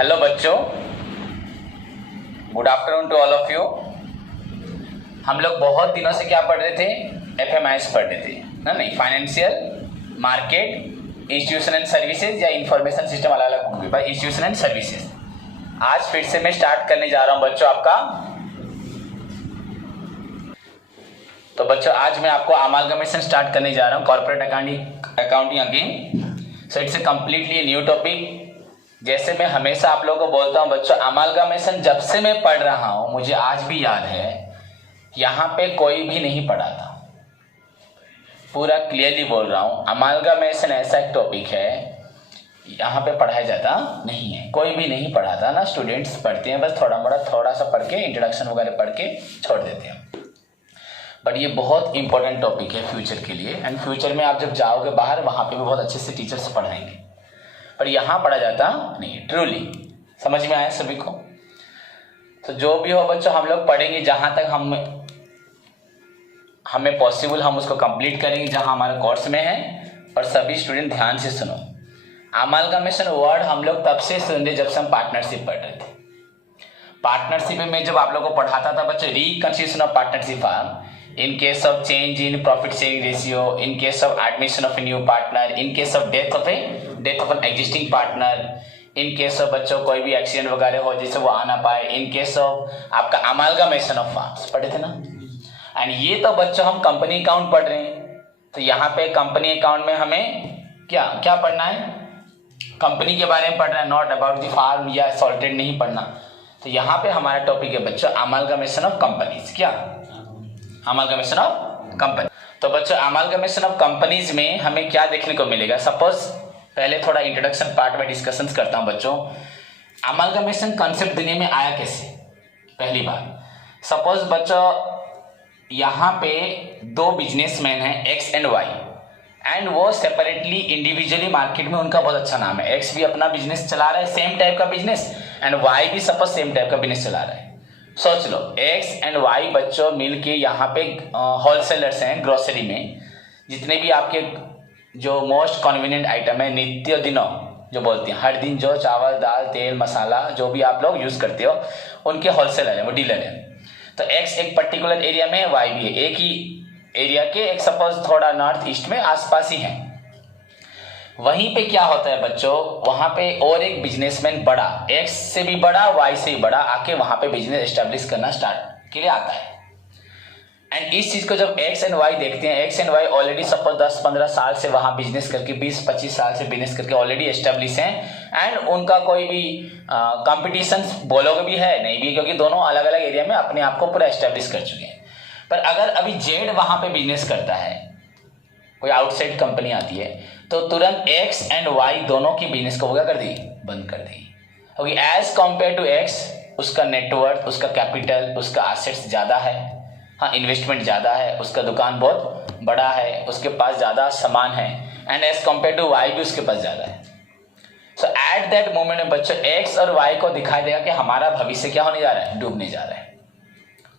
Hello बच्चों, good afternoon to all of you. हम लोग बहुत दिनों से क्या पढ़ रहे थे? एफएमआईएस पढ़ रहे थे ना? नहीं, financial market institution and services या इंफॉर्मेशन सिस्टम, अलग अलग होंगे भाई, इंस्टीट्यूशन एंड सर्विसेज। आज फिर से मैं स्टार्ट करने जा रहा हूं बच्चों आपका। तो बच्चों आज मैं आपको अमालगमेशन स्टार्ट करने जा रहा हूं, corporate accounting again. So it's a completely new topic. जैसे मैं हमेशा आप लोगों को बोलता हूं बच्चों, अमालगमेशन जब से मैं पढ़ रहा हूं मुझे आज भी याद है, यहां पे कोई भी नहीं पढ़ा था। पूरा क्लियरली बोल रहा हूं, अमालगमेशन ऐसा एक टॉपिक है यहाँ पे पढ़ाया जाता नहीं है, कोई भी नहीं पढ़ाता ना। स्टूडेंट्स पढ़ते हैं बस थोड़ा सा पढ़ के, इंट्रोडक्शन वगैरह पढ़ के छोड़ देते हैं। बट ये बहुत इंपॉर्टेंट टॉपिक है फ्यूचर के लिए, एंड फ्यूचर में आप जब जाओगे बाहर वहाँ पे भी बहुत अच्छे से टीचर्स पढ़ाएंगे, पर यहाँ पढ़ा जाता नहीं। ट्रूली समझ में आया सभी को? तो जो भी हो बच्चों, हम लोग पढ़ेंगे जहाँ तक हमें पॉसिबल, हम उसको कंप्लीट करेंगे जहाँ हमारे कोर्स में है। और सभी स्टूडेंट ध्यान से सुनो, अमालगमेशन वर्ड हम लोग तब से सुन रहे जब से हम पार्टनरशिप पढ़ रहे थे। पार्टनरशिप में जब आप लोग को पढ़ाता था बच्चों, reconstitution of partnership form, in case of change in profit sharing ratio, in case of admission of a new partner, in case of death of an existing partner, in case of बच्चों कोई भी accident वगैरह हो जिससे वो आ ना पाए, in case of आपका अमालगमेशन ऑफ फर्म्स पढ़े थे ना। एंड ये तो बच्चों हम कंपनी अकाउंट पढ़ रहे हैं, तो यहाँ पे कंपनी अकाउंट में हमें क्या क्या पढ़ना है? कंपनी के बारे में पढ़ना है, नॉट अबाउट द फार्म या सॉल्टेड नहीं पढ़ना। तो यहाँ पे हमारा टॉपिक है बच्चों अमालगमेशन ऑफ कंपनीज। क्या? Amalgamation of company. तो बच्चों अमालगमेशन ऑफ कंपनीज में हमें क्या देखने को मिलेगा? सपोज पहले थोड़ा इंट्रोडक्शन पार्ट में डिस्कशन करता हूं बच्चों। अमालगमेशन कॉन्सेप्ट दुनिया में आया कैसे? पहली बार सपोज बच्चों यहाँ पे दो बिजनेसमैन हैं एक्स एंड वाई, एंड वो सेपरेटली इंडिविजुअली मार्केट में उनका बहुत अच्छा नाम है। एक्स भी अपना बिजनेस चला रहा है, सेम टाइप का बिजनेस, एंड वाई भी सपोज सेम टाइप का बिजनेस चला रहा है। सोच लो एक्स एंड वाई बच्चों मिलके यहाँ पे होलसेलर्स हैं ग्रोसरी में। जितने भी आपके जो मोस्ट कन्वीनियंट आइटम है नित्य दिनों जो बोलते हैं, हर दिन जो चावल दाल तेल मसाला जो भी आप लोग यूज करते हो उनके होलसेलर है, वो डीलर है। तो एक्स एक पर्टिकुलर एरिया में, वाई भी है एक ही एरिया के, एक सपोज थोड़ा नॉर्थ ईस्ट में आसपास ही है। वहीं पे क्या होता है बच्चों, वहां पे और एक बिजनेसमैन बड़ा, एक्स से भी बड़ा वाई से भी बड़ा, आके वहां पे बिजनेस एस्टेब्लिश करना स्टार्ट के लिए आता है। एंड इस चीज को जब एक्स एंड वाई देखते हैं, X and Y already suppose 10-15 साल से वहां बिजनेस करके, 20-25 साल से बिजनेस करके ऑलरेडी एस्टेब्लिश हैं, एंड उनका कोई भी कंपटीशन बोलोगे भी है नहीं भी, क्योंकि दोनों अलग अलग एरिया में अपने आप को पूरा एस्टेब्लिश कर चुके हैं। पर अगर अभी जेड वहां पे बिजनेस करता है, कोई आउटसाइड कंपनी आती है, तो तुरंत एक्स एंड वाई दोनों की बिजनेस को क्या कर दी? बंद कर दी। क्योंकि एज कंपेयर टू एक्स उसका नेटवर्थ, उसका कैपिटल, उसका एसेट्स ज़्यादा है, हाँ इन्वेस्टमेंट ज़्यादा है, उसका दुकान बहुत बड़ा है, उसके पास ज़्यादा सामान है, and as compare to Y भी उसके पास ज़्यादा है। सो एट दैट मोमेंट में बच्चों एक्स और वाई को दिखाई देगा कि हमारा भविष्य क्या होने जा रहा है? डूबने जा रहा है।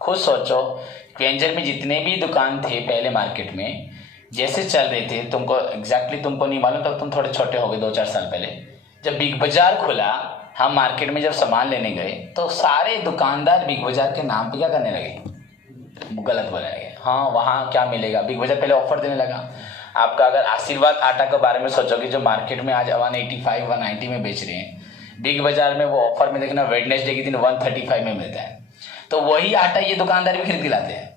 खुद सोचो, क्वेंजर में जितने भी दुकान थे पहले मार्केट में जैसे चल रहे थे, तुमको एग्जैक्टली तुमको नहीं मालूम, तब तुम थोड़े छोटे हो गए 2-4 साल पहले, जब बिग बाजार खुला, हम मार्केट में जब सामान लेने गए तो सारे दुकानदार बिग बाजार के नाम पे क्या करने लगे? गलत बोलने लगे। हाँ वहाँ क्या मिलेगा? बिग बाजार पहले ऑफर देने लगा। आपका अगर आशीर्वाद आटा के बारे में सोचोगे जो मार्केट में आज 185-190 में बेच रहे हैं, बिग बाजार में वो ऑफर में देखना वेडनेसडे के दिन 135 में मिलता है। तो वही आटा ये दुकानदार भी खरीद के लाते हैं,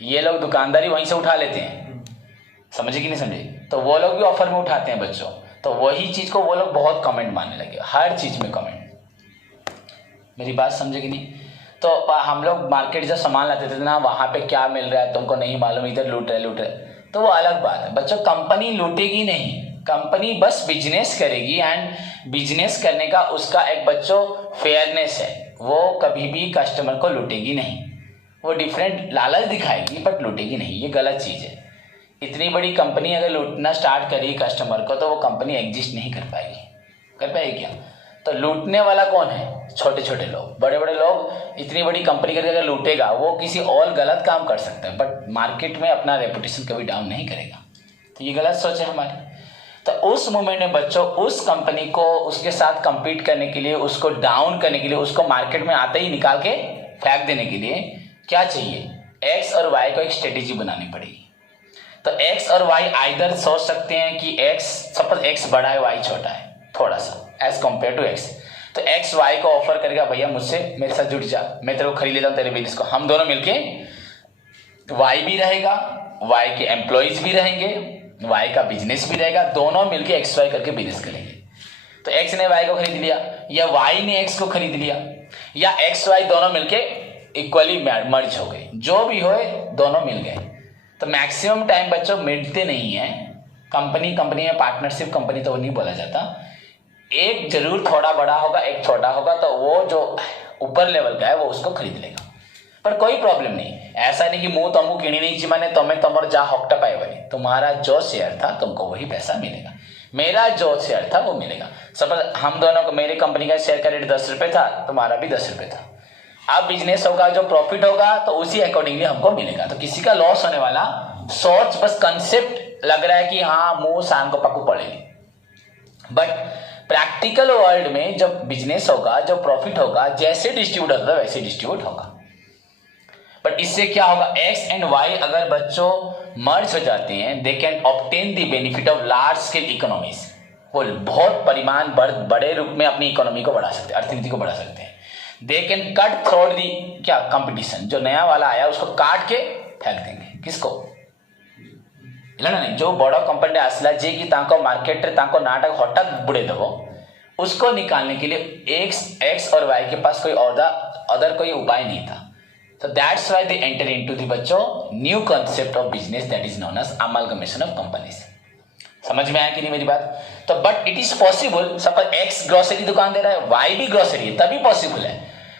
ये लोग दुकानदारी वहीं से उठा लेते हैं। समझे कि नहीं समझे? तो वो लोग भी ऑफर में उठाते हैं बच्चों। तो वही चीज को वो लोग बहुत कमेंट मानने लगे, हर चीज में कमेंट। मेरी बात समझे कि नहीं? तो हम लोग मार्केट जब सामान लाते थे ना, वहां पे क्या मिल रहा है तुमको नहीं मालूम, इधर लूट रहे, तो वो अलग बात है बच्चों। कंपनी लूटेगी नहीं, कंपनी बस बिजनेस करेगी, एंड बिजनेस करने का उसका एक बच्चों फेयरनेस है। वो कभी भी कस्टमर को लूटेगी नहीं, वो डिफरेंट लालच दिखाएगी बट लूटेगी नहीं। ये गलत चीज है। इतनी बड़ी कंपनी अगर लूटना स्टार्ट करेगी कस्टमर को, तो वो कंपनी एग्जिस्ट नहीं कर पाएगी। कर पाएगी क्या? तो लूटने वाला कौन है? छोटे छोटे लोग। बड़े बड़े लोग इतनी बड़ी कंपनी करके अगर लूटेगा, वो किसी और गलत काम कर सकता है, बट मार्केट में अपना रेपुटेशन कभी डाउन नहीं करेगा। तो ये गलत सोच है हमारी। तो उस मोमेंट में बच्चों उस कंपनी को उसके साथ compete करने के लिए, उसको डाउन करने के लिए, उसको मार्केट में आते ही निकाल के फेंक देने के लिए क्या चाहिए, एक्स और वाई को एक स्ट्रेटेजी बनानी पड़ेगी। तो एक्स और वाई आइदर सोच सकते हैं कि एक्स, सपोज एक्स बड़ा है वाई छोटा है थोड़ा सा एज कंपेयर टू एक्स, तो एक्स वाई को ऑफर करेगा भैया मुझसे मेरे साथ जुड़ जा, मैं तेरे को खरीद लेता हूँ तेरे बिजनेस को, हम दोनों मिलके, वाई भी रहेगा, वाई के एम्प्लॉयज भी रहेंगे, वाई का बिजनेस भी रहेगा, दोनों मिलके एक्स वाई करके बिजनेस करेंगे। तो एक्स ने वाई को खरीद लिया या वाई ने एक्स को खरीद लिया या एक्स वाई दोनों मिलके इक्वली मर्ज हो गए, जो भी होए दोनों मिल गए। तो मैक्सिमम टाइम बच्चों मिलते नहीं है, कंपनी में पार्टनरशिप कंपनी तो नहीं बोला जाता, एक जरूर थोड़ा बड़ा होगा एक छोटा होगा, तो वो जो ऊपर लेवल का है वो उसको खरीद लेगा, पर कोई प्रॉब्लम नहीं। ऐसा नहीं कि मुंह तुमको किणी नहीं चिमाने तुम्हें तुम्हारा जा हकटा पाए बने, तुम्हारा जो शेयर था तुमको वही पैसा मिलेगा, मेरा जो शेयर था वो मिलेगा। सपोज हम दोनों को, मेरी कंपनी का शेयर का रेट 10 रुपये था, तुम्हारा भी 10 रुपये था, अब बिजनेस होगा जो प्रॉफिट होगा तो उसी अकॉर्डिंगली हमको मिलेगा, तो किसी का लॉस होने वाला, सोच बस कंसेप्ट लग रहा है कि हाँ मुंह शाम को पकू पड़ेगी, बट प्रैक्टिकल वर्ल्ड में जब बिजनेस होगा, जो प्रॉफिट होगा, जैसे डिस्ट्रीब्यूट होता है वैसे डिस्ट्रीब्यूट होगा। बट इससे क्या होगा, एक्स एंड वाई अगर बच्चों मर्ज हो जाते हैं, they can obtain the benefit of large scale economies, वो बहुत परिमाण बड़े रूप में अपनी इकोनॉमी को बढ़ा सकते हैं, अर्थनीति को बढ़ा सकते हैं। They can cut through the क्या कंपटीशन, जो नया वाला आया उसको काट के फेंक देंगे, किसको, नहीं, जो बड़ा कंपनी आसला जे कि तांको मार्केट रे तांको नाटक हटात बुड़े देवो, उसको निकालने के लिए एक्स और वाई के पास कोई अदर कोई उपाय नहीं था। So that's why they enter into the बच्चों new concept of business that is known as amalgamation of companies। समझ में आया कि नहीं मेरी बात? तो but it is possible, suppose x grocery दुकान दे रहा है, वाई भी ग्रोसरी है, तभी पॉसिबल है।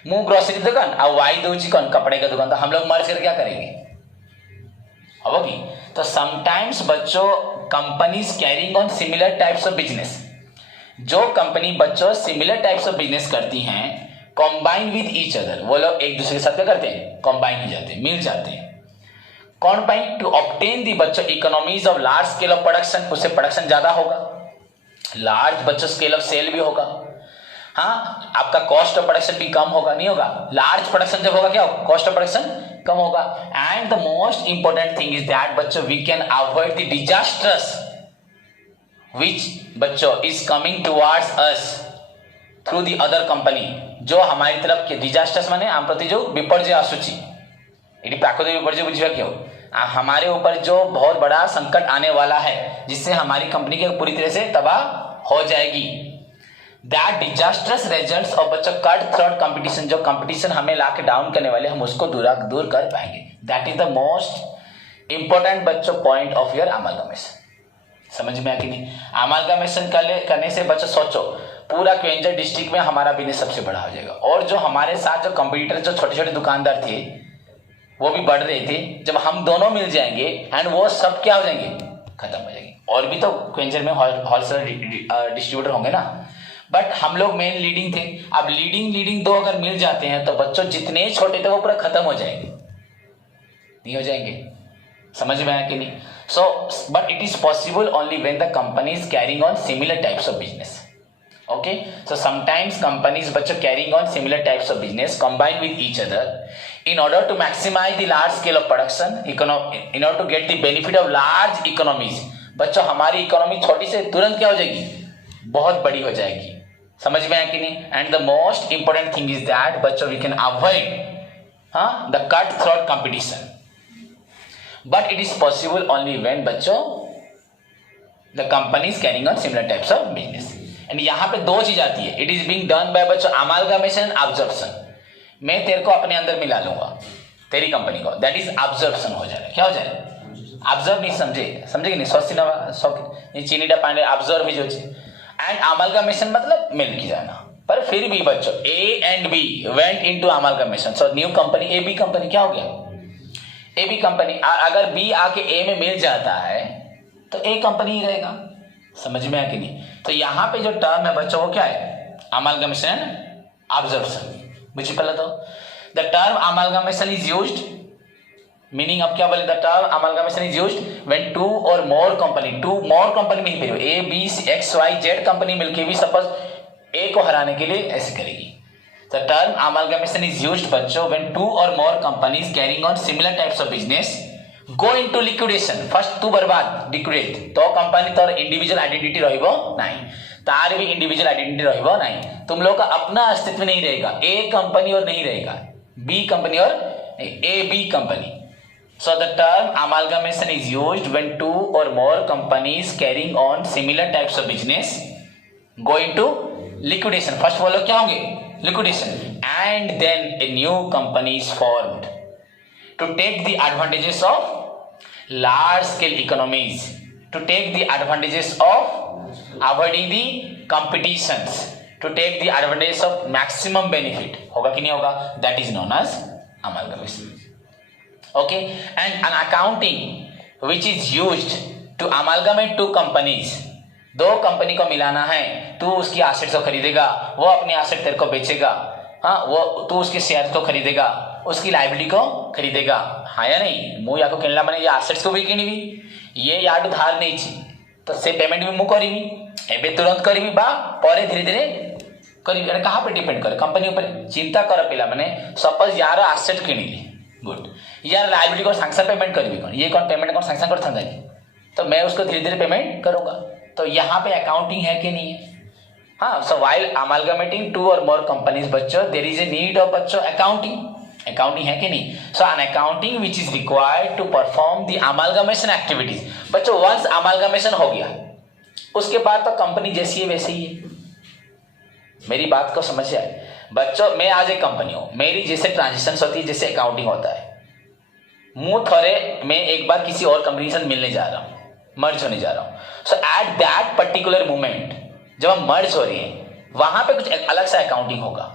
मुंह ग्रोसरी दुकान और वाई दो चिकन कपड़े का दुकान, तो हम लोग मर्ज कर क्या करेंगे, होगी। तो समटाइम्स बच्चों companies carrying on similar types of business, जो कंपनी बच्चों सिमिलर टाइप्स ऑफ बिजनेस करती हैं, कॉम्बाइन विद ईच अदर, वो लोग एक दूसरे के साथ क्या करते हैं, कॉम्बाइन हो जाते हैं, मिल जाते हैं। कॉम्बाइन टू ऑब्टेन दी बच्चों economies of large scale of production, उससे प्रोडक्शन ज्यादा होगा, लार्ज बच्चों स्केल ऑफ सेल भी होगा, हाँ आपका कॉस्ट ऑफ प्रोडक्शन भी कम होगा, नहीं होगा, लार्ज प्रोडक्शन जब होगा क्या कॉस्ट ऑफ प्रोडक्शन कम होगा। And the most important thing is that बच्चों we can avoid the disasters which बच्चों is coming towards us through the other company, जो हमारी तरफ के डिजास्टर्स माने आम प्रति जो विपर्जय आसूची, ये प्राकृतिक विपर्जय बुझिया क्यों, हमारे ऊपर जो बहुत बड़ा संकट आने वाला है जिससे हमारी कंपनी के पूरी तरह से तबाह हो जाएगी, दैट डिजास्टर्स रिजल्ट्स ऑफ बच्चों कट थ्रोट कंपटीशन, जो कंपटीशन हमें लाके डाउन करने वाले हम उसको दूर कर पाएंगे। That is the most important बच्चों पॉइंट ऑफ योर अमालगमेशन। समझ में आ कि नहीं? अमालगमेशन करने से बच्चों सोचो पूरा क्वेंजर डिस्ट्रिक्ट में हमारा बिजनेस सबसे बड़ा हो जाएगा, और जो हमारे साथ जो कंपटीटर जो छोटे छोटे दुकानदार थे वो भी बढ़ रहे थे, जब हम दोनों मिल जाएंगे एंड वो सब क्या हो जाएंगे, खत्म हो जाएंगे। और भी तो क्वेंजर में होलसेलर डिस्ट्रीब्यूटर होंगे ना, बट हम लोग मेन लीडिंग थे। अब लीडिंग दो अगर मिल जाते हैं तो बच्चों जितने छोटे थे वो पूरा खत्म हो जाएंगे, नहीं हो जाएंगे? समझ में आया कि नहीं? So but it is possible only when the company is carrying on similar types of business. Okay, so sometimes companies बच्चों carrying on similar types of business combine with each other in order to maximize the large scale of production, in order to get the benefit of large economies। बच्चों हमारी economy छोटी से तुरंत क्या हो जाएगी, बहुत बड़ी हो जाएगी। समझ में आया कि नहीं? And the most important thing is that बच्चों we can avoid the cut throat competition, but it is possible only when बच्चों the company is carrying on similar types of business. And यहाँ पे दो चीज आती है, it is being done by बच्चों amalgamation, absorption. मैं तेरे को अपने अंदर मिला लूंगा तेरी कंपनी को, दैट इज ऑब्जर्प्शन हो जाएगा। क्या हो जाएगा? ऑब्जर्व नहीं समझे कि नहीं? चीनीडा पांडे ऑब्जर्व ही जो एंड अमालगमेशन मतलब मिल के जाना। पर फिर भी बच्चों A and B went into amalgamation, so new company A B company क्या हो गया, ए बी कंपनी। अगर बी आके ए में मिल जाता है तो ए कंपनी ही रहेगा। समझ में आया कि नहीं? तो यहाँ पे जो टर्म है बच्चों वो क्या है, अमालगमेशन ऑब्जर्प्शन। बुझी पहले तो the term amalgamation is used meaning अब क्या बोले, the term amalgamation is used when two more company मिलकर A B X Y Z company मिलकर भी सपोज ए को हराने के लिए ऐसे करेगी। The term amalgamation is used बच्चों व्हेन टू और more companies carrying on similar types of business go into liquidation. First तू बर्बाद लिक्विडेट तो कंपनी तोर इंडिविजुअल आइडेंटिटी रहिबो नहीं, तार भी इंडिविजुअल आइडेंटिटी रहिबो नहीं, तुम लोग का अपना अस्तित्व नहीं रहेगा, ए कंपनी और नहीं रहेगा बी कंपनी और A B company. So the term amalgamation is used when two or more companies carrying on similar types of business go into liquidation. First बोलो क्या होंगे, liquidation, and then a new company is formed to take the advantages of large scale economies, to take the advantages of avoiding the competitions, to take the advantages of maximum benefit. होगा कि नहीं होगा? That is known as amalgamation. Okay, and an accounting which is used to amalgamate two companies, दो company को मिलाना है, तू उसकी एसेट्स को खरीदेगा, वो अपनी एसेट तेरे को बेचेगा, हाँ वो तू उसके शेयर को खरीदेगा, उसकी लाइबिलिटी को खरीदेगा, हाँ या नहीं, मु याको किनला माने ये एसेट्स को भी किनिबी, ये याडू धार नहीं छी तो से पेमेंट भी मु करिबी, एबे तुरंत करिबी बा परे धीरे धीरे करिबी। अरे कहाँ पे डिपेंड करे, कंपनी ऊपर चिंता कर पिला माने सपोज यार एसेट किनिली गुड, यार लाइबिलिटी को सैंक्शन पेमेंट करी कौन, ये कौन पेमेंट कौन सैंक्शन कर था, तो मैं उसको धीरे धीरे पेमेंट करूंगा, तो यहाँ पे अकाउंटिंग है कि नहीं है? हाँ, सो व्हाइल अमालगमेटिंग टू और मोर कंपनीज बच्चों there is a need of बच्चों अकाउंटिंग है कि नहीं? So an accounting which is required to perform the amalgamation activities. बच्चों वंस अमालगमेशन हो गया उसके बाद तो कंपनी जैसी है वैसे ही है, मेरी बात को समझ आए बच्चों। मैं आज एक कंपनी हूं, मेरी जैसे ट्रांजेक्शन होती है जैसे अकाउंटिंग होता है, मुंह थोड़े मैं एक बार किसी और कंपनी से मिलने जा रहा हूं, मर्ज होने जा रहा हूं, सो एट दैट पर्टिकुलर मोमेंट जब हम मर्ज हो रही है वहां पे कुछ अलग सा अकाउंटिंग होगा,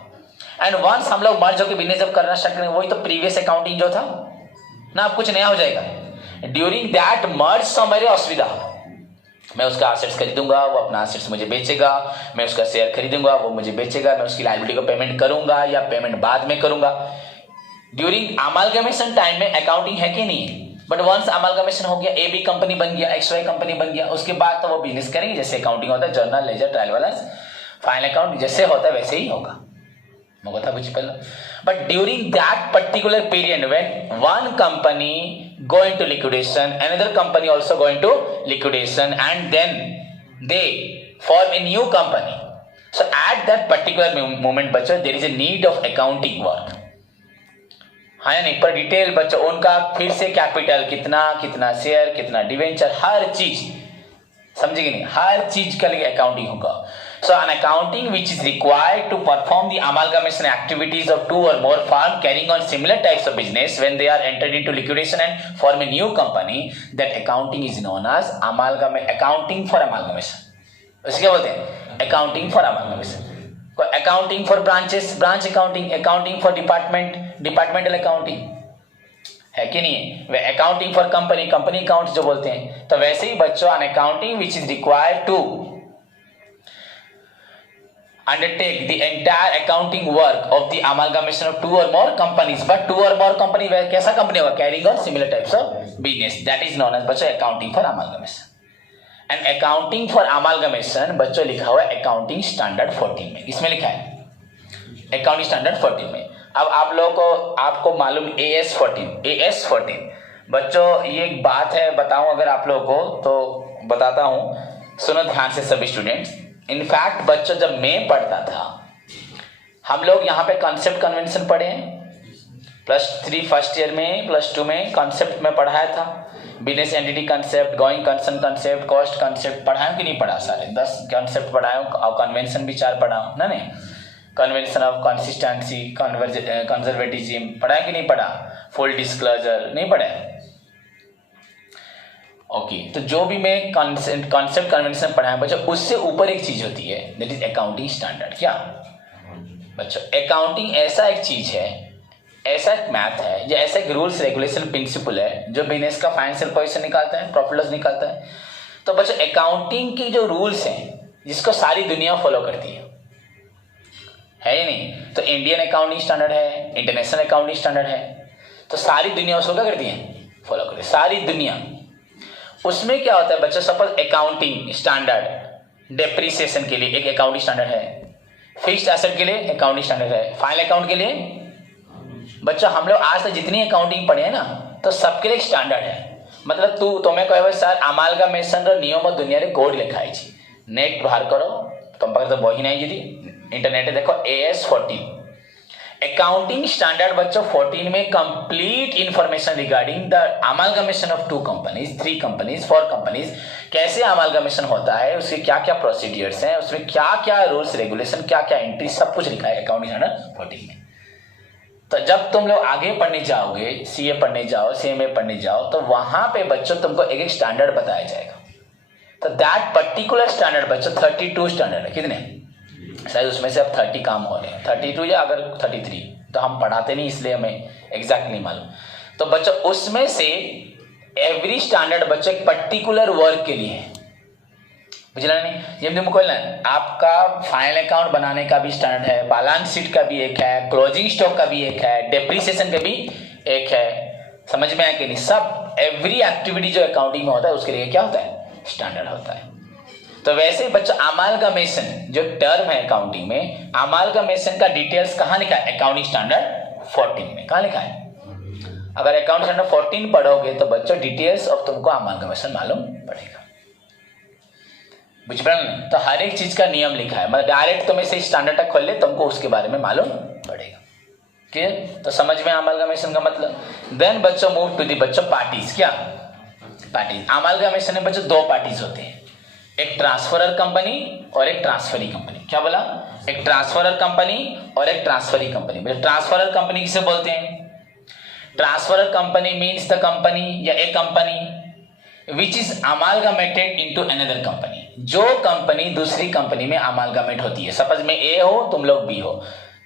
एंड वंस हम लोग मर्ज होकर बिजनेस जब करना स्टार्ट करेंगे वही तो प्रीवियस अकाउंटिंग जो था ना, अब कुछ नया हो जाएगा। ड्यूरिंग दैट मर्ज सो मेरे असुविधा, मैं उसका एसेट्स खरीदूंगा, वो अपना एसेट्स मुझे बेचेगा, मैं उसका शेयर खरीदूंगा, वो मुझे बेचेगा, मैं उसकी लायबिलिटी को पेमेंट करूंगा या पेमेंट बाद में करूंगा। ड्यूरिंग अमालगमेशन टाइम में अकाउंटिंग है कि नहीं है? बट वंस अमालगमेशन हो गया, ए बी कंपनी बन गया, एक्स वाई कंपनी बन गया, उसके बाद तो वो बिजनेस करेंगे जैसे अकाउंटिंग होता है, journal ledger trial balance final account जैसे होता है वैसे ही होगा, मैं था बुझी पहले। But during that particular period when one company go into liquidation, another company also go into liquidation, and then they form a new company. So at that particular moment बच्चों there is a need of accounting work, हाँ या नहीं? पर detail बच्चों उनका फिर से capital कितना, कितना शेयर, कितना डिवेंचर, हर चीज समझेगी नहीं, हर चीज के लिए अकाउंटिंग होगा। So an accounting which is required to perform the amalgamation activities of two or more firms carrying on similar types of business when they are entered into liquidation and form a new company, that accounting is known as accounting for amalgamation. उसे क्या बोलते हैं? Accounting for amalgamation. Accounting for branches, branch accounting, accounting for department, departmental accounting है कि नहीं है? वे accounting for company, company accounts जो बोलते हैं, तो वैसे ही बच्चों an accounting which is required to undertake the entire accounting work of the amalgamation of two or more companies, but two or more company कैसा कंपनी होगा? carrying on similar types of business, that is known as बच्चों accounting for amalgamation. and accounting for amalgamation बच्चों लिखा हुआ है accounting standard 14 में, इसमें लिखा है accounting standard 14 में। अब आप लोगों को आपको मालूम AS14 बच्चों ये एक बात है, बताऊं अगर आप लोगों को तो बताता हूं, सुनो ध्यान से सभी स्टूडेंट्स। इनफैक्ट बच्चों जब मैं पढ़ता था हम लोग यहाँ पे कॉन्सेप्ट कन्वेंशन पढ़े हैं, +3 फर्स्ट ईयर में, +2 में कॉन्सेप्ट में पढ़ाया था, business entity concept, going concern concept, cost concept पढ़ाया कि नहीं पढ़ा? सारे 10 कॉन्सेप्ट पढ़ाया और कन्वेंशन भी 4 पढ़ा ना, नहीं? कन्वेंशन ऑफ कंसिस्टेंसी, कंजर्वेटिज्म पढ़ाया कि नहीं पढ़ा? फुल डिस्क्लोजर नहीं पढ़ा? ओके तो जो भी मैं कॉन्सेप्ट कन्वेंशन पढ़ाया बच्चों उससे ऊपर एक चीज होती है, दैट इज अकाउंटिंग स्टैंडर्ड। क्या बच्चों? अकाउंटिंग ऐसा एक चीज है, ऐसा एक मैथ है, या ऐसा एक रूल्स रेगुलेशन प्रिंसिपल है जो बिजनेस का फाइनेंशियल पोजीशन निकालता है, प्रॉफिट लॉस निकालता है। तो बच्चों अकाउंटिंग की जो रूल्स हैं जिसको सारी दुनिया फॉलो करती है या नहीं? तो इंडियन अकाउंटिंग स्टैंडर्ड है, इंटरनेशनल अकाउंटिंग स्टैंडर्ड है, तो सारी दुनिया उसको क्या करती है? करोगे, सारी दुनिया। उसमें क्या होता है बच्चों, सपोज अकाउंटिंग स्टैंडर्ड डेप्रिसिएशन के लिए एक अकाउंटिंग स्टैंडर्ड है, फिक्स्ड एसेट के लिए अकाउंटिंग स्टैंडर्ड है, फाइनल अकाउंट के लिए। बच्चों हम लोग आज तक जितनी अकाउंटिंग पढ़े हैं ना, तो सबके लिए एक स्टैंडर्ड है। मतलब तुम्हें कहे सर अमालगामेशन नियम दुनिया कोड लिखा है, नेट बाहर करो, तुम पाखे तो बही नहीं जी, इंटरनेट देखो AS14 अकाउंटिंग स्टैंडर्ड बच्चों 14 में complete information regarding the अमालगामेशन of 2 companies, 3 companies, 4 companies, कैसे अमालगामेशन होता है, उसके क्या क्या प्रोसीडियर्स हैं, उसमें क्या क्या रूल्स रेगुलेशन, क्या क्या एंट्री, सब कुछ लिखा है अकाउंटिंग स्टैंडर्ड 14 में। तो जब तुम लोग आगे पढ़ने जाओगे, CA पढ़ने जाओ, CMA पढ़ने जाओ, तो वहां पे बच्चों तुमको एक एक स्टैंडर्ड बताया जाएगा। तो दैट पर्टिकुलर स्टैंडर्ड बच्चों 32 स्टैंडर्ड है, कितने, शायद उसमें से अब 30 काम हो रहे हैं, 32 या अगर 33, तो हम पढ़ाते नहीं इसलिए हमें एग्जैक्ट नहीं मालूम। तो बच्चों उसमें से एवरी स्टैंडर्ड बच्चों एक पर्टिकुलर वर्क के लिए है, बुझला नहीं। ये तुमको आपका फाइनल अकाउंट बनाने का भी स्टैंडर्ड है, बैलेंस शीट का भी एक है, क्लोजिंग स्टॉक का भी एक है, डेप्रिसिएशन का भी एक है, समझ में आया कि नहीं। सब एवरी एक्टिविटी जो अकाउंटिंग में होता है उसके लिए क्या होता है, स्टैंडर्ड होता है। तो वैसे ही बच्चों अमालगामेशन जो टर्म है अकाउंटिंग में, अमालगामेशन का डिटेल्स कहाँ लिखा है, अकाउंटिंग स्टैंडर्ड 14 में। कहाँ लिखा है, अगर अकाउंटिंग स्टैंडर्ड 14 पढ़ोगे तो बच्चों डिटेल्स ऑफ तुमको अमालगामेशन मालूम पड़ेगा, बुझ पा रहे ना। तो हर एक चीज का नियम लिखा है, मतलब डायरेक्ट तुम्हें से स्टैंडर्ड तक खोल ले तुमको उसके बारे में मालूम पड़ेगा। क्लियर, तो समझ में अमालगामेशन का मतलब। देन बच्चों मूव टू दी बच्चों पार्टीज। क्या पार्टीज, अमालगामेशन में बच्चों 2 पार्टीज होते हैं, एक ट्रांसफरर कंपनी और एक ट्रांसफरी कंपनी। क्या बोला, एक ट्रांसफरर कंपनी और एक ट्रांसफरी कंपनी। ट्रांसफरर कंपनी किसे बोलते हैं, transferor company means the company या एक company which is amalgamated into another company, जो कंपनी दूसरी कंपनी में अमालगामेट होती है। सपोज मैं ए हो, तुम लोग बी हो,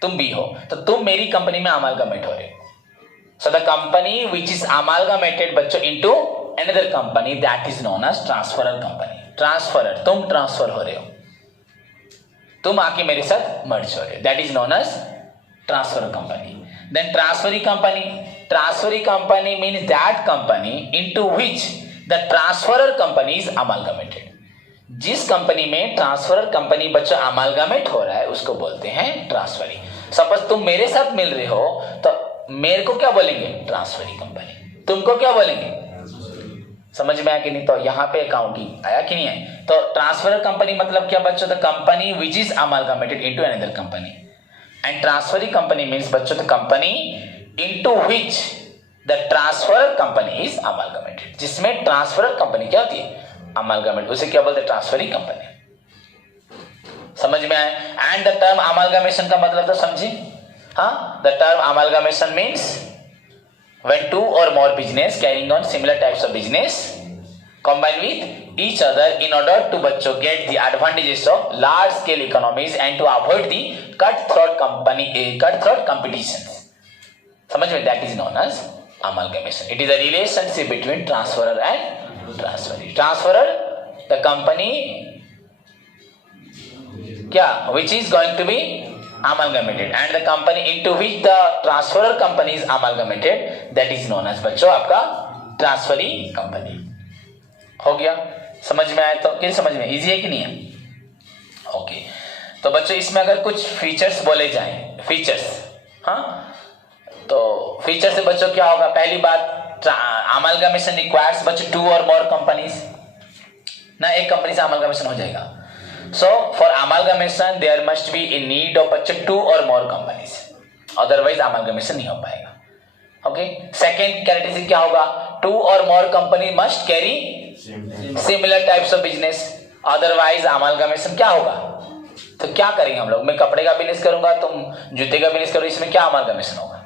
तुम बी हो, तो तुम मेरी कंपनी में अमालगामेट हो रहे हो। So the company which is amalgamated बच्चों into another company, that is known as transferor company. Transferor, तुम ट्रांसफर हो रहे हो, तुम आके मेरे साथ मर्ज हो रहे हो, that is known as transferor company. Then transferee company, transferee company mean that company into which the transferor company is amalgamated. जिस कंपनी में ट्रांसफरर कंपनी बच्चों अमालगामेट हो रहा है उसको बोलते हैं ट्रांसफरी। सपोज तुम मेरे साथ मिल रहे हो तो मेरे को क्या बोलेंगे, ट्रांसफरी कंपनी, तुमको क्या बोलेंगे, समझ में आया कि नहीं। तो यहाँ पे अकाउंटिंग आया कि नहीं है। तो ट्रांसफरर कंपनी मतलब क्या बच्चों, the company which is amalgamated into another company, and transferee company means बच्चों the company into which the transferor company is amalgamated, जिसमें ट्रांसफरर कंपनी क्या होती है, अमालगामेट, उसे क्या बोलते हैं, ट्रांसफरी कंपनी। समझ में आया। एंड द टर्म अमालगामेशन का मतलब तो समझे, हाँ, the term अमालगामेशन means when 2 or more business carrying on similar types of business combine with each other in order to बच्चों get the advantages of large scale economies and to avoid the cutthroat competitions. समझ में, that is known as amalgamation. It is a relationship between transferor and transferee. Transferor, the company क्या, which is going to be amalgamated, and the company into which the transferor company is amalgamated, that is known as बच्चों आपका transferee company. हो गया, समझ में आया। तो क्या समझ में, इजी है कि नहीं है। ओके, तो बच्चों इसमें अगर कुछ फीचर्स बोले जाएं, फीचर्स, हाँ, तो फीचर से बच्चों क्या होगा, पहली बात अमालगामेशन रिक्वायर्स बच्चों 2 और मोर कंपनीज ना, एक कंपनी से अमालगामेशन हो जाएगा। So for amalgamation there must be a need of बच्चों 2 or more companies, otherwise amalgamation नहीं हो पाएगा। Okay, second characteristic क्या होगा, 2 or more company must carry similar types of business, otherwise amalgamation क्या होगा। तो क्या करेंगे हम लोग, मैं कपड़े का बिजनेस करूंगा, तुम जूते का बिजनेस करो, इसमें क्या अमालगामेशन होगा।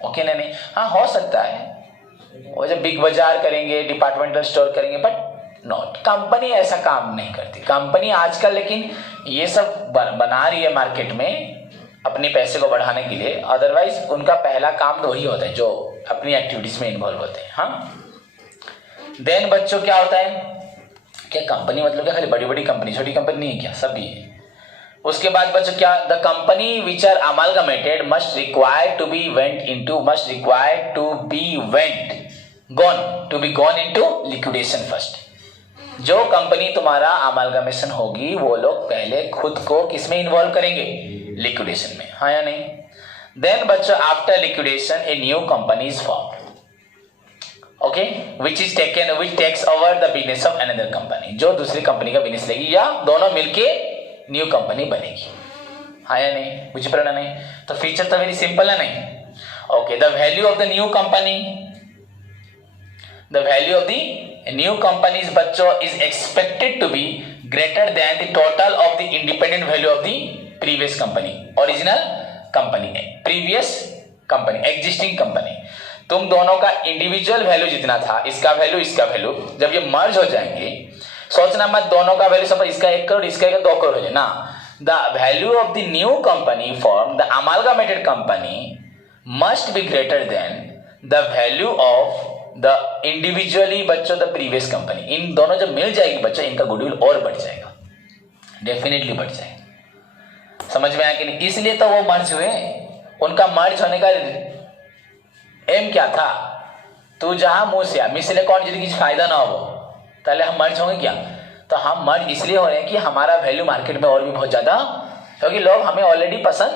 ओके, नहीं, हाँ हो सकता है, वो जब बिग बाजार करेंगे, डिपार्टमेंटल स्टोर करेंगे, बट नॉट, कंपनी ऐसा काम नहीं करती। कंपनी आजकल लेकिन ये सब बना रही है मार्केट में अपने पैसे को बढ़ाने के लिए, अदरवाइज उनका पहला काम तो वही होता है जो अपनी एक्टिविटीज में इन्वॉल्व होते हैं। हाँ, देन बच्चों क्या होता है, क्या कंपनी मतलब क्या, खाली बड़ी बड़ी कंपनी, छोटी कंपनी नहीं है क्या, सब भी है। उसके बाद बच्चों क्या, the company which are amalgamated must require to be went gone into liquidation first. जो कंपनी तुम्हारा अमालगमेशन होगी वो लोग पहले खुद को किसमें इन्वॉल्व करेंगे, लिक्विडेशन में, हाँ या नहीं। देन बच्चों after liquidation a new company is form, okay, which takes over the business of another company, जो दूसरी कंपनी का बिजनेस लेगी या दोनों मिलके न्यू कंपनी बनेगी, हाँ या नहीं, बुझ पड़ा नहीं। तो फीचर तो वेरी सिंपल है नहीं। Okay, the value of the new company, the value of the new companies बच्चों is expected to be greater than the total of the independent value of the previous company, original company, previous company, existing company. तुम दोनों का individual value जितना था, इसका value इसका value, जब ये मर्ज हो जाएंगे, सोचना मत दोनों का वैल्यू सपोज इसका 1 करोड़ इसका 2 करोड़ हो जाए ना। The value of the new company form the amalgamated company must be greater than the value of the individually बच्चों द प्रीवियस कंपनी। इन दोनों जब मिल जाएगी बच्चों, इनका गुडविल और बढ़ जाएगा, डेफिनेटली बढ़ जाएगा। समझ में आया कि नहीं? इसलिए तो वो मर्ज हुए। उनका मर्ज होने का एम क्या था, तू जहां मुंह से मिसले कौन जिंदगी फायदा ना हो, पहले हम मर्ज होंगे क्या? तो हम मर्ज इसलिए हो रहे हैं कि हमारा वैल्यू मार्केट में और भी बहुत ज्यादा, क्योंकि लोग हमें ऑलरेडी पसंद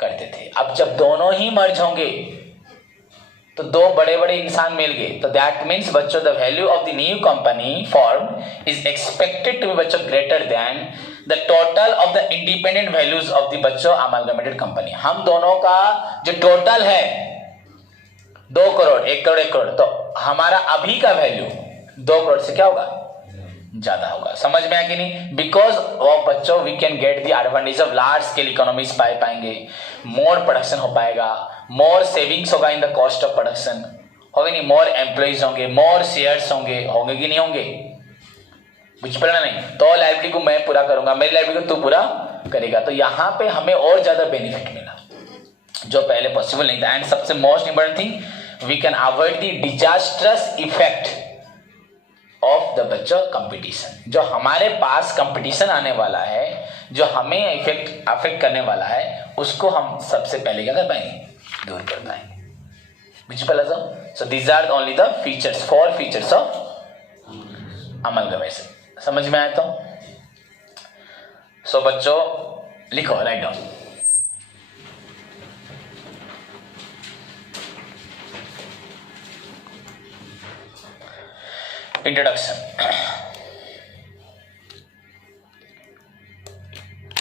करते थे। अब जब दोनों ही मर्ज होंगे तो 2 बड़े बड़े इंसान मिल गए, तो दैट मीन्स बच्चों the value of the new company form is expected to be बच्चों greater than the total of the independent values of the बच्चों अमालगमेटेड कंपनी। हम दोनों का जो टोटल है 2 करोड़ 1 करोड़ 1 करोड़, तो हमारा अभी का वैल्यू 2 करोड़ से क्या होगा, ज्यादा होगा। समझ में आया कि नहीं? बिकॉज ऑफ बच्चों we can get the advantage of large scale economies पाएंगे, मोर प्रोडक्शन हो पाएगा, मोर सेविंग्स होगा in the cost of production, होगा नहीं, मोर एम्प्लॉइज होंगे, मोर शेयर्स होंगे कि नहीं होंगे, बुझ पड़ा नहीं? तो लाइबिलिटी को मैं पूरा करूंगा, मेरी लाइबिलिटी को तू पूरा करेगा, तो यहाँ पे हमें और ज्यादा बेनिफिट मिला जो पहले पॉसिबल नहीं था। एंड सबसे most important thing, we can avoid the disastrous effect of the बच्चों कंपटीशन। जो हमारे पास कंपटीशन आने वाला है, जो हमें अफेक्ट करने वाला है, उसको हम सबसे पहले क्या कर पाएंगे, दूर कर पाएंगे। which so these are only the features, 4 features of amalgamation। समझ में आया? तो सो बच्चों लिखो, write down. Introduction.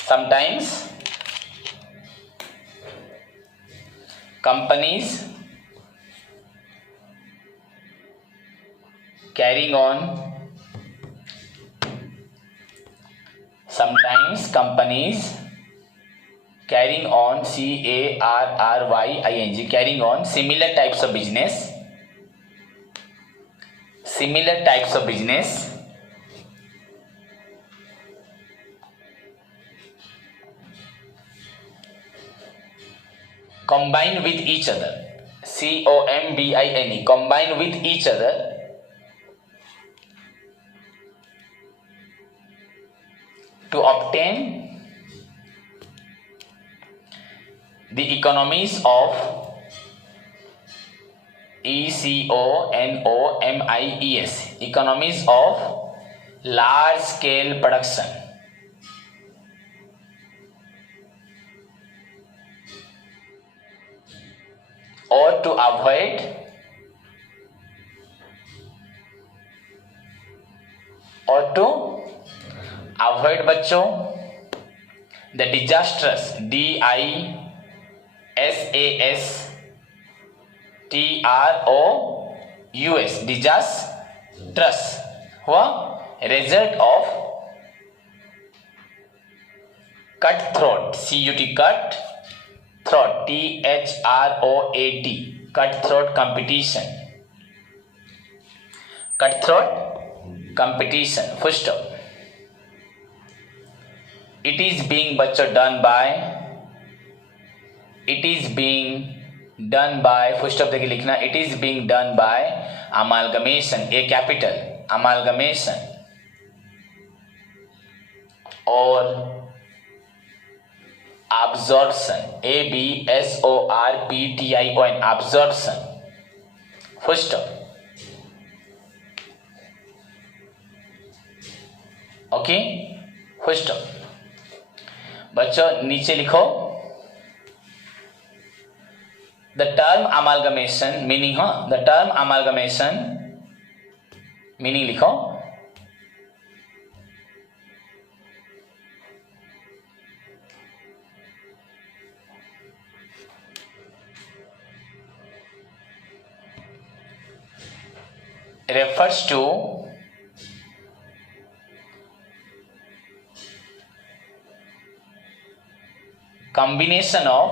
Sometimes companies carrying on CARRYING carrying on similar types of business combine with each other, COMBINE, combine with each other to obtain the economies of ECONOMIES, economies of large scale production, or to avoid बच्चों the disastrous DISASTROUS disastrous हुआ result of cutthroat THROAT cutthroat competition full stop। it is being done by full stop देखिए लिखना, it is being done by amalgamation, a capital amalgamation or absorption, ABSORPTION absorption full stop okay, full stop. बच्चों नीचे लिखो the term amalgamation meaning, हाँ the term amalgamation meaning लिखो। refers to combination of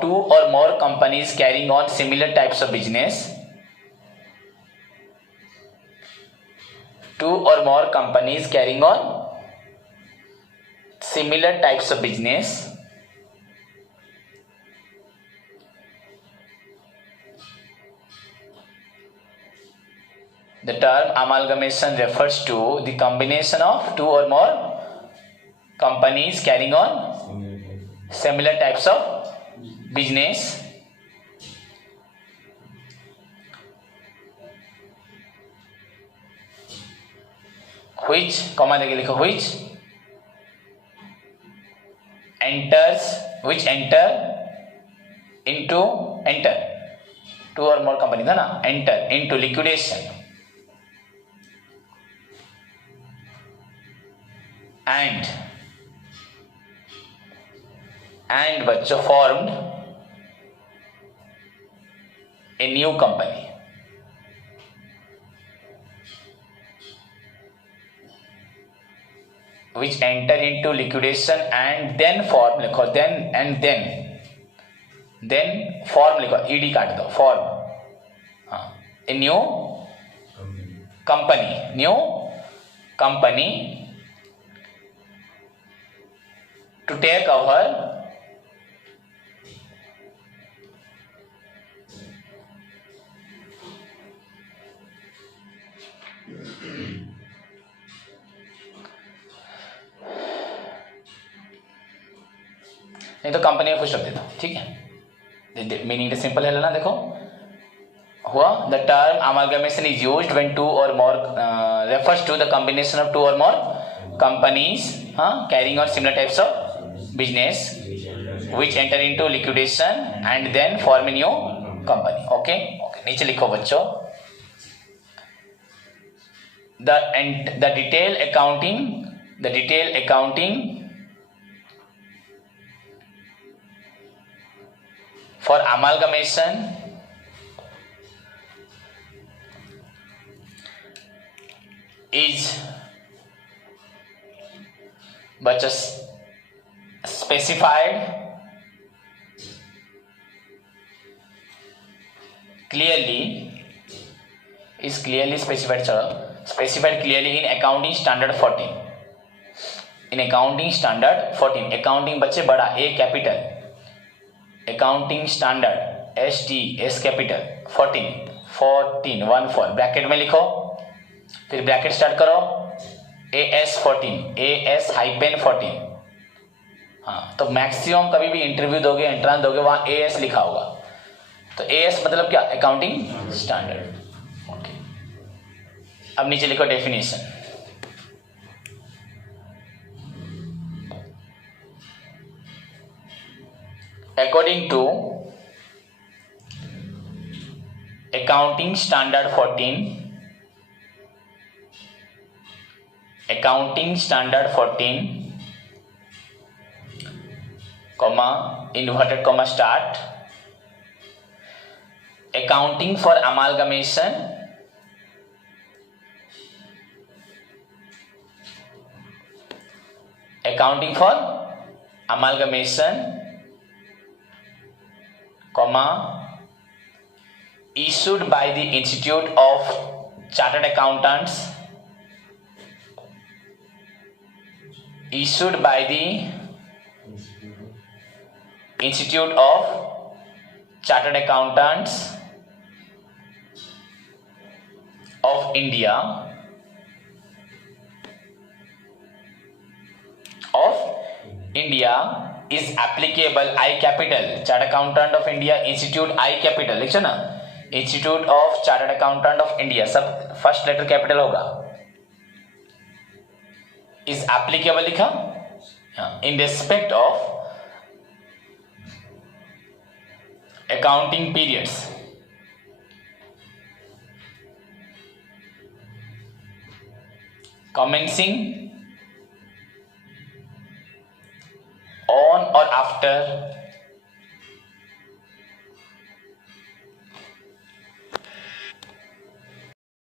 two or more companies carrying on similar types of business, two or more companies carrying on similar types of business The term amalgamation refers to the combination of two or more companies carrying on similar types of business which, comma देके लिखो, which enter two or more companies था ना, enter into liquidation and बच्चों formed a new company which enter into liquidation and then form लिखो, then form लिखो, ed काट दो, form, हाँ, a new company to take over नहीं तो कंपनी में फुल देता हूं, ठीक है। मीनिंग सिंपल है ना, देखो हुआ the term amalgamation is used when two और more refers to the combination of two और more companies carrying on similar types of business which enter into liquidation and then form a new company. Okay, नीचे लिखो बच्चों the detailed accounting for amalgamation is बच्चों specified clearly clearly in accounting standard 14, accounting बच्चे बड़ा A capital, accounting standard S capital 14 bracket में लिखो, फिर bracket start करो AS 14 हाँ, तो मैक्सिमम कभी भी इंटरव्यू दोगे, एंट्रांस दोगे, वहां AS लिखा होगा, तो AS मतलब क्या, अकाउंटिंग स्टैंडर्ड। ओके, अब नीचे लिखो definition. According to accounting standard 14 comma inverted comma start, accounting for amalgamation comma issued by the Institute of Chartered Accountants, Institute of Chartered Accountants of India is applicable I capital, Chartered Accountant of India Institute I capital लिखो ना, institute of chartered accountant of India, सब first letter capital होगा। Is applicable लिखा, in respect of accounting periods commencing on or after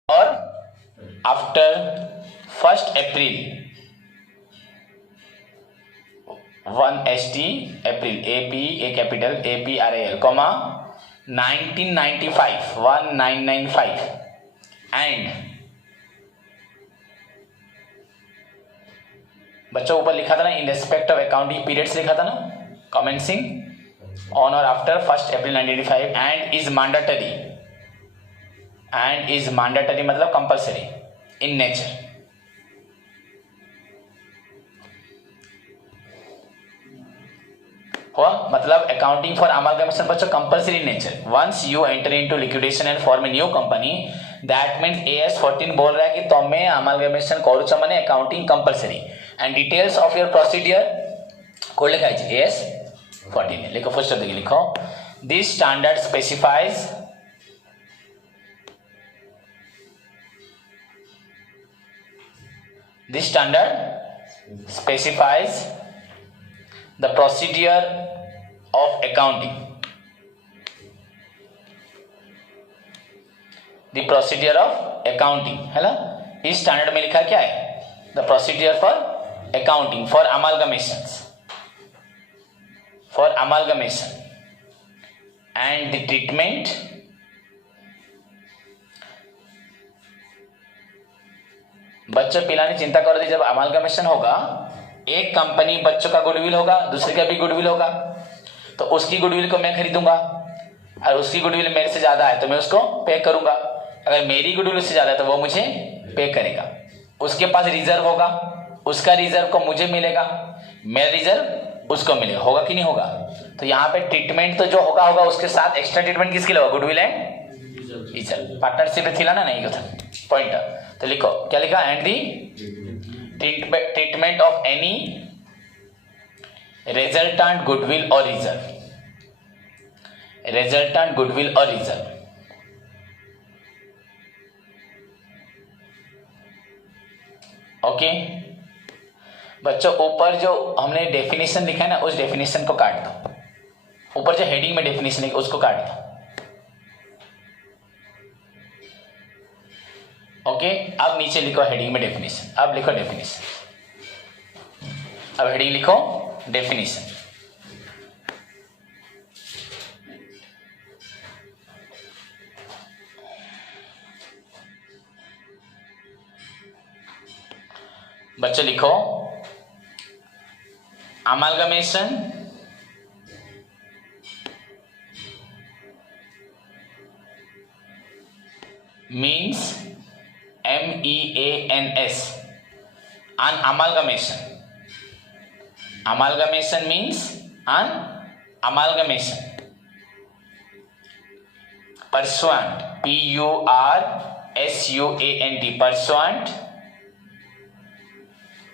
or after 1st April 1 ST April AP A capital APRAL comma 1995 1995 and बच्चों ऊपर लिखा था ना in respect of accounting periods लिखा था ना, कमेंसिंग ऑन और after 1st April 1995 and is mandatory मतलब कंपलसरी इन नेचर। हुआ मतलब अकाउंटिंग फॉर अमालगमेशन बच्चों compulsory in nature. Once you enter into liquidation and form a new company that means AS 14 बोल रहा है कि तुम्हें अमालगमेशन करुच माने accounting compulsory and details of your procedure code लिखा है AS 14 लिखो फर्स्ट देखिए लिखो this standard specifies the procedure of accounting, the procedure of accounting है ना। इस स्टैंडर्ड में लिखा क्या है, the procedure for accounting for amalgamation and the treatment बच्चों पिलाने चिंता करो दी, जब अमालगमेशन होगा एक कंपनी बच्चों का गुडविल होगा, दूसरे का भी गुडविल होगा, तो उसकी गुडविल को मैं खरीदूंगा और उसकी गुडविल मेरे से ज्यादा है तो मैं उसको पे करूंगा, अगर मेरी गुडविल उससे ज्यादा है तो वो मुझे पे करेगा। उसके पास रिजर्व होगा, उसका रिजर्व को मुझे मिलेगा, मेरा रिजर्व उसको मिलेगा, होगा कि नहीं होगा। तो यहाँ पे ट्रीटमेंट तो जो होगा उसके साथ एक्स्ट्रा ट्रीटमेंट किसके लिए होगा, गुडविल एंड रिजर्व पार्टनरशिप थी ना नहीं पॉइंट। तो लिखो क्या लिखा, and the treatment of any resultant goodwill और रिजर्व, रिजल्टेंट गुडविल और रिजर्व। ओके बच्चों ऊपर जो हमने डेफिनेशन लिखा है ना उस डेफिनेशन को काट दो, ऊपर जो हेडिंग में डेफिनेशन लिखा उसको काट दो। ओके अब नीचे लिखो हेडिंग में डेफिनेशन, अब लिखो डेफिनेशन, अब हेडिंग लिखो डेफिनेशन। बच्चों लिखो amalgamation means MEANS an amalgamation. Amalgamation means an amalgamation pursuant PURSUANT pursuant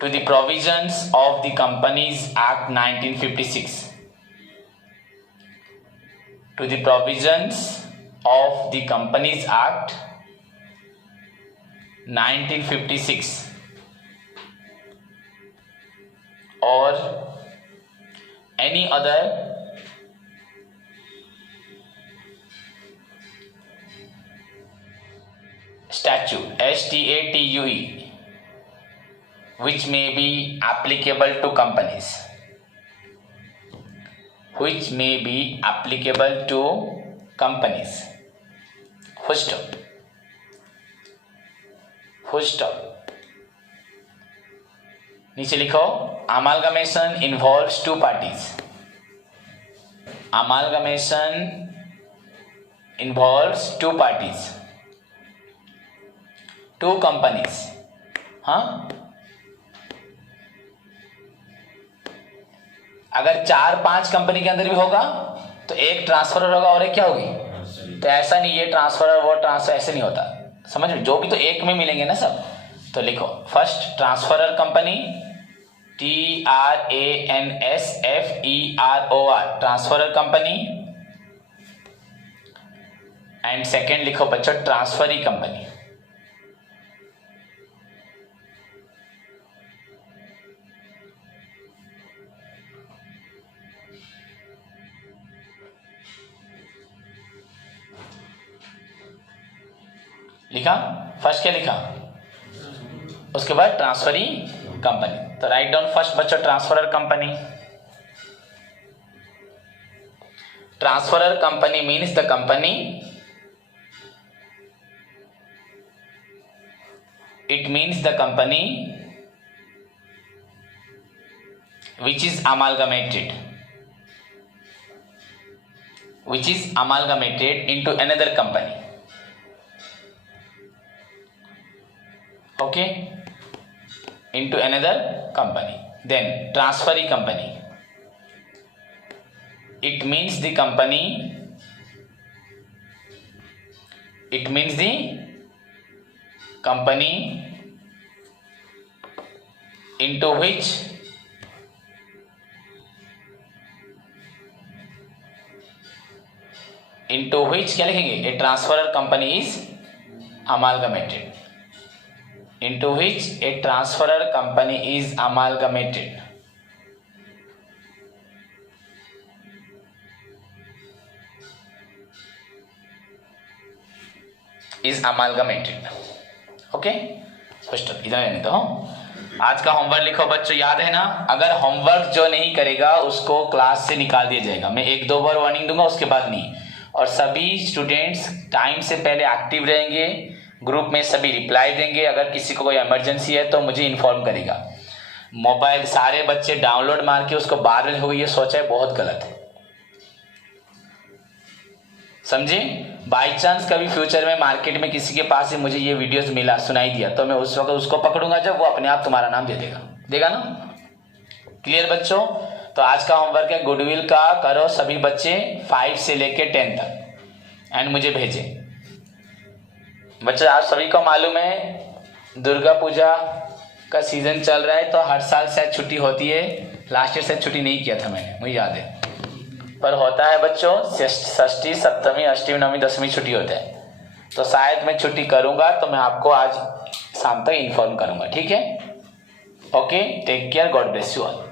to the provisions of the Companies Act 1956, to the provisions of the Companies Act 1956 or any other statute STATUE which may be applicable to companies, which may be applicable to companies. Full stop. Full stop. नीचे लिखो amalgamation involves two parties, amalgamation involves two parties, two companies. हाँ अगर 4-5 company के अंदर भी होगा तो एक ट्रांसफर होगा और एक क्या होगी तो ऐसा नहीं ये ट्रांसफर और वो ट्रांसफर, ऐसे नहीं होता, समझ में, जो भी तो एक में मिलेंगे ना सब। तो लिखो first transferor company, TRANSFEROR transferor company, and second लिखो बच्चों ट्रांसफरी कंपनी। लिखा फर्स्ट क्या लिखा, उसके बाद ट्रांसफरी कंपनी। तो राइट डाउन फर्स्ट बच्चों transferor company. Transferor company means the company, it means the company which is amalgamated into another company. Okay, into another company. Then transferee company, it means the company into which क्या लिखेंगे, a transferor company is amalgamated, into which a transferor company is amalgamated. Okay question इधर रहने दो। आज का homework लिखो बच्चों, याद है ना, अगर होमवर्क जो नहीं करेगा उसको क्लास से निकाल दिया जाएगा। मैं 1-2 बार वार्निंग दूंगा, उसके बाद नहीं। और सभी स्टूडेंट्स टाइम से पहले एक्टिव रहेंगे, ग्रुप में सभी रिप्लाई देंगे। अगर किसी को कोई इमरजेंसी है तो मुझे इन्फॉर्म करेगा। मोबाइल सारे बच्चे डाउनलोड मार के उसको 12 हो गई ये सोचा है, बहुत गलत है, समझे। बाई चांस कभी फ्यूचर में मार्केट में किसी के पास ही मुझे ये वीडियोस मिला, सुनाई दिया, तो मैं उस वक्त उसको पकड़ूंगा जब वो अपने आप तुम्हारा नाम देगा ना। क्लियर बच्चों। तो आज का होमवर्क है गुडविल का, करो सभी बच्चे 5 से लेके 10 तक एंड मुझे भेजें। बच्चे आप सभी को मालूम है दुर्गा पूजा का सीजन चल रहा है, तो हर साल शायद छुट्टी होती है। लास्ट ईयर से छुट्टी नहीं किया था मैंने, मुझे याद है, पर होता है बच्चों, षष्ठी, सप्तमी, अष्टमी, नवमी, दसवीं छुट्टी होता है। तो शायद मैं छुट्टी करूंगा, तो मैं आपको आज शाम तक इन्फॉर्म करूंगा, ठीक है। Okay, take care, God bless you all.